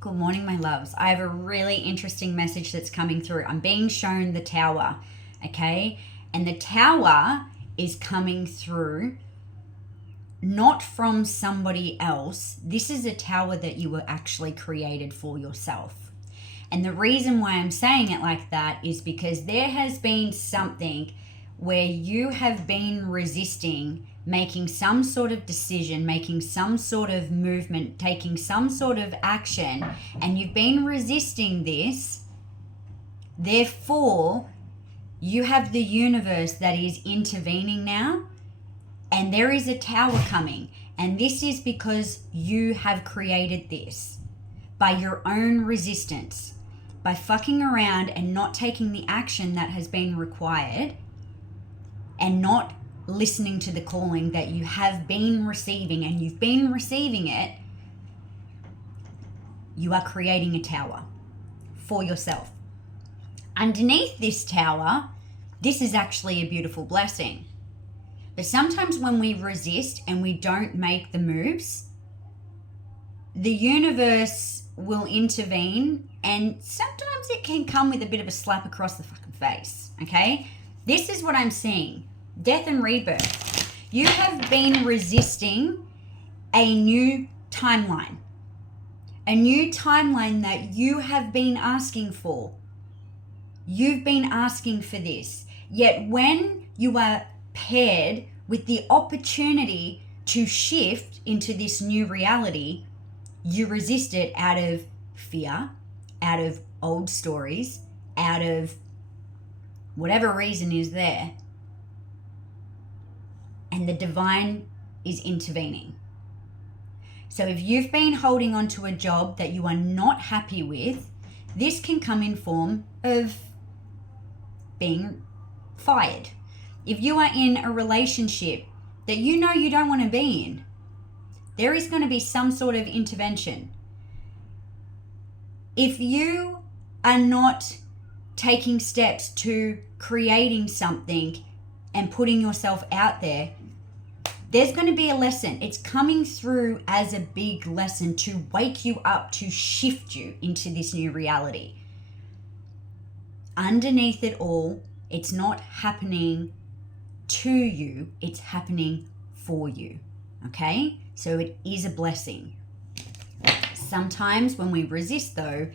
Good morning, my loves. I have a really interesting message that's coming through. I'm being shown the tower, okay? And the tower is coming through not from somebody else. This is a tower that you were actually created for yourself. And the reason why I'm saying it like that is because there has been something where you have been resisting making some sort of decision, making some sort of movement, taking some sort of action, and you've been resisting this. Therefore, you have the universe that is intervening now, and there is a tower coming. And this is because you have created this by your own resistance, by fucking around and not taking the action that has been required, and not listening to the calling that you have been receiving, and you've been receiving it. You are creating a tower for yourself. Underneath this tower, this is actually a beautiful blessing. But sometimes when we resist and we don't make the moves, the universe will intervene, and sometimes it can come with a bit of a slap across the fucking face, okay? This is what I'm seeing. Death and rebirth. You have been resisting a new timeline. A new timeline that you have been asking for. You've been asking for this. Yet when you are paired with the opportunity to shift into this new reality, you resist it out of fear, out of old stories, out of whatever reason is there. And the divine is intervening. So if you've been holding on to a job that you are not happy with, this can come in form of being fired. If you are in a relationship that you know you don't want to be in, there is going to be some sort of intervention. If you are not taking steps to creating something and putting yourself out there, there's going to be a lesson. It's coming through as a big lesson to wake you up, to shift you into this new reality. Underneath it all, it's not happening to you, it's happening for you. Okay? So it is a blessing. Sometimes when we resist, though,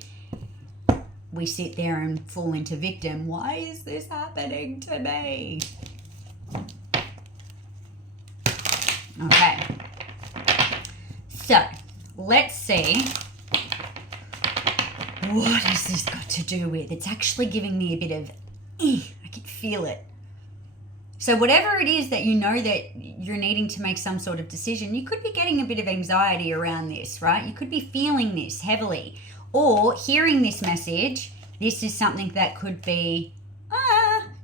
we sit there and fall into victim. Why is this happening to me? Okay. So, let's see. What has this got to do with? It's actually giving me a bit of, I can feel it. So whatever it is that you know that you're needing to make some sort of decision, you could be getting a bit of anxiety around this, right? You could be feeling this heavily, or hearing this message. This is something that could be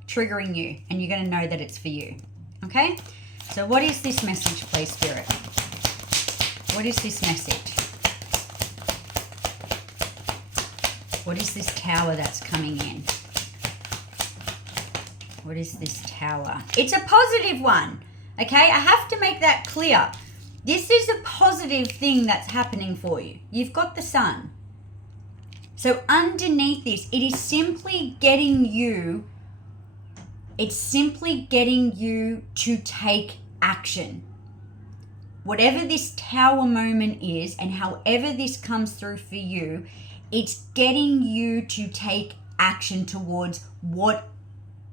triggering you, and you're going to know that it's for you. Okay? So what is this message, please, Spirit? What is this message? What is this tower that's coming in? What is this tower? It's a positive one, okay? I have to make that clear. This is a positive thing that's happening for you. You've got the sun. So underneath this, it is simply getting you, to take action. Whatever this tower moment is, and however this comes through for you, it's getting you to take action towards what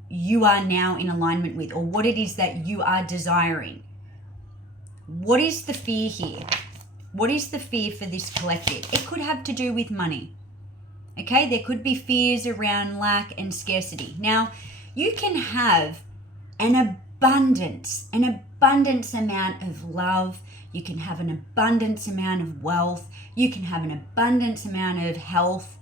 you are now in alignment with, or what it is that you are desiring. What is the fear here? What is the fear for this collective? It could have to do with money. Okay, there could be fears around lack and scarcity. Now, you can have an abundance amount of love. You can have an abundance amount of wealth. You can have an abundance amount of health.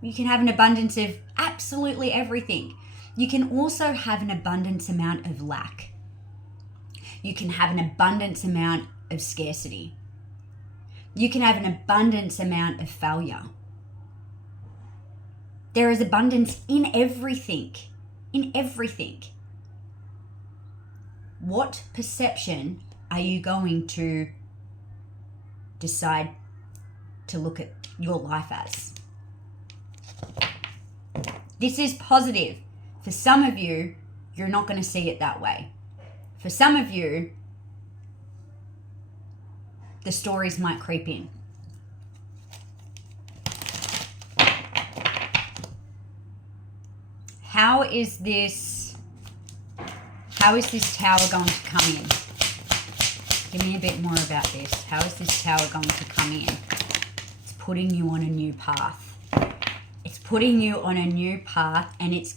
You can have an abundance of absolutely everything. You can also have an abundance amount of lack. You can have an abundance amount of scarcity. You can have an abundance amount of failure. There is abundance in everything. In everything. What perception are you going to decide to look at your life as. This is positive. For some of you, you're not going to see it that way. For some of you, the stories might creep in. How is this tower going to come in? Give me a bit more about this. How is this tower going to come in? It's putting you on a new path. It's putting you on a new path, and it's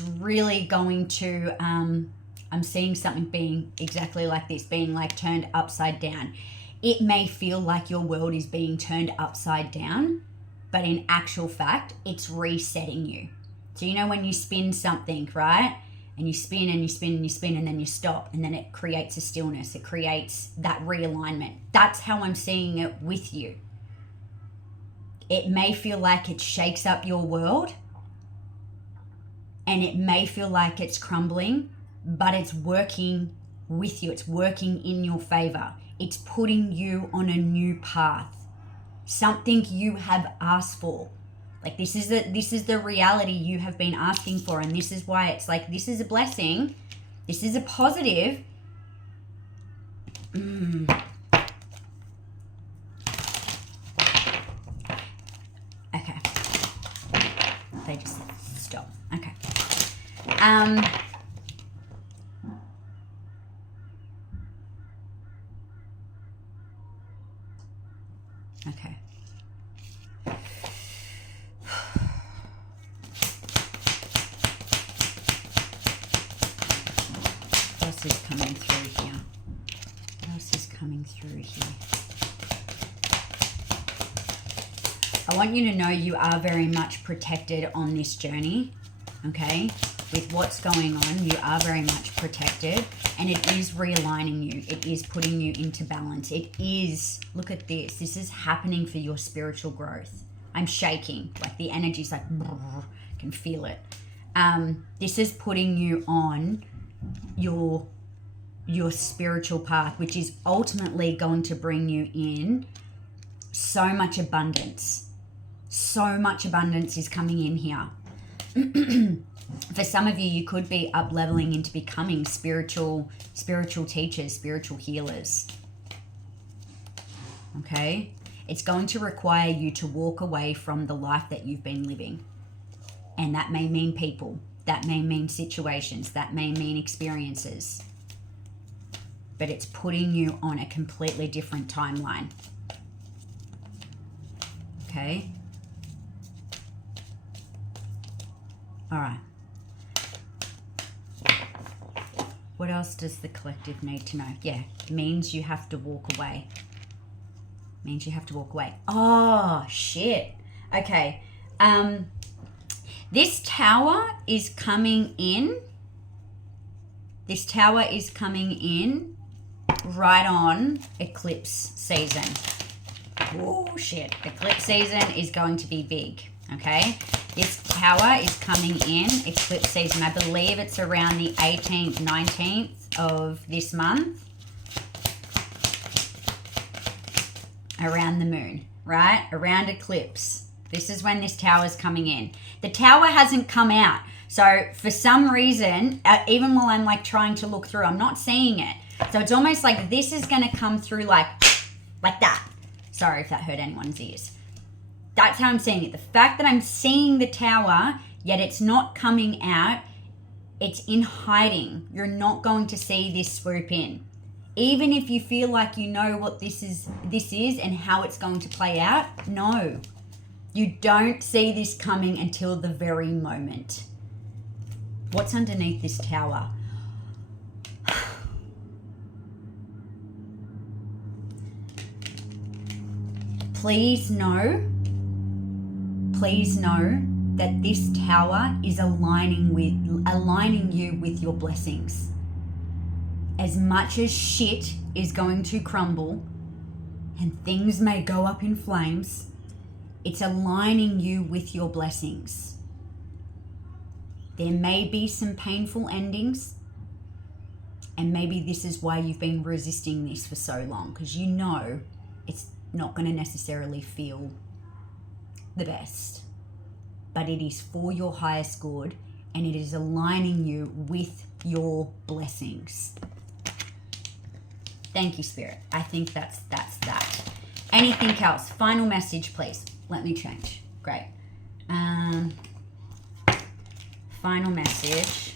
really going to, I'm seeing something being exactly like this, being like turned upside down. It may feel like your world is being turned upside down, but in actual fact, it's resetting you. So you know when you spin something, right? And you spin and you spin and you spin, and then you stop, and then it creates a stillness. It creates that realignment. That's how I'm seeing it with you. It may feel like it shakes up your world, and it may feel like it's crumbling, but it's working with you. It's working in your favor. It's putting you on a new path. Something you have asked for. Like this is the reality you have been asking for, and this is why it's like this is a blessing. This is a positive. Okay. They just stop. Okay. Okay. What else is coming through here? What else is coming through here? I want you to know you are very much protected on this journey, okay? With what's going on, you are very much protected, and it is realigning you. It is putting you into balance. It is, look at this. This is happening for your spiritual growth. I'm shaking, like the energy's like, I can feel it. This is putting you on your spiritual path, which is ultimately going to bring you in so much abundance. So much abundance is coming in here. For some of you, you could be up leveling into becoming spiritual teachers, spiritual healers. Okay? It's going to require you to walk away from the life that you've been living. And that may mean people. That may mean situations. That may mean experiences. But it's putting you on a completely different timeline. Okay? All right. What else does the collective need to know? Yeah, means you have to walk away. Means you have to walk away. Oh, shit. Okay. This tower is coming in. This tower is coming in right on eclipse season. Oh, shit. Eclipse season is going to be big, okay? This tower is coming in eclipse season. I believe it's around the 18th, 19th of this month. Around the moon, right? Around eclipse. This is when this tower is coming in. The tower hasn't come out. So for some reason, even while I'm like trying to look through, I'm not seeing it. So it's almost like this is going to come through like that. Sorry if that hurt anyone's ears. That's how I'm seeing it. The fact that I'm seeing the tower, yet it's not coming out, it's in hiding. You're not going to see this swoop in. Even if you feel like you know what this is and how it's going to play out, no. You don't see this coming until the very moment. What's underneath this tower? Please know that this tower is aligning you with your blessings. As much as shit is going to crumble and things may go up in flames, it's aligning you with your blessings. There may be some painful endings, and maybe this is why you've been resisting this for so long, because you know it's not going to necessarily feel the best, but it is for your highest good, and it is aligning you with your blessings. Thank you, Spirit. I think that's that. Anything else? Final message, please. Let me change. Great. Final message.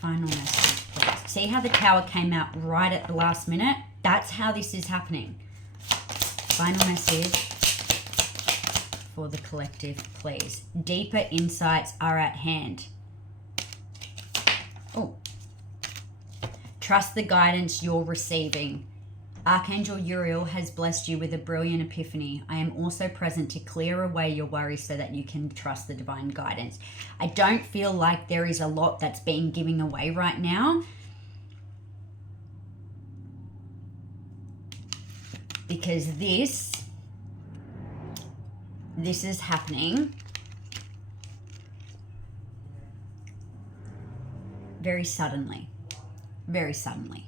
Final message, please. See how the Tower came out right at the last minute? That's how this is happening. Final message for the collective, please. Deeper insights are at hand. Oh. Trust the guidance you're receiving. Archangel Uriel has blessed you with a brilliant epiphany. I am also present to clear away your worries so that you can trust the divine guidance. I don't feel like there is a lot that's being given away right now, because this is happening very suddenly. Very suddenly.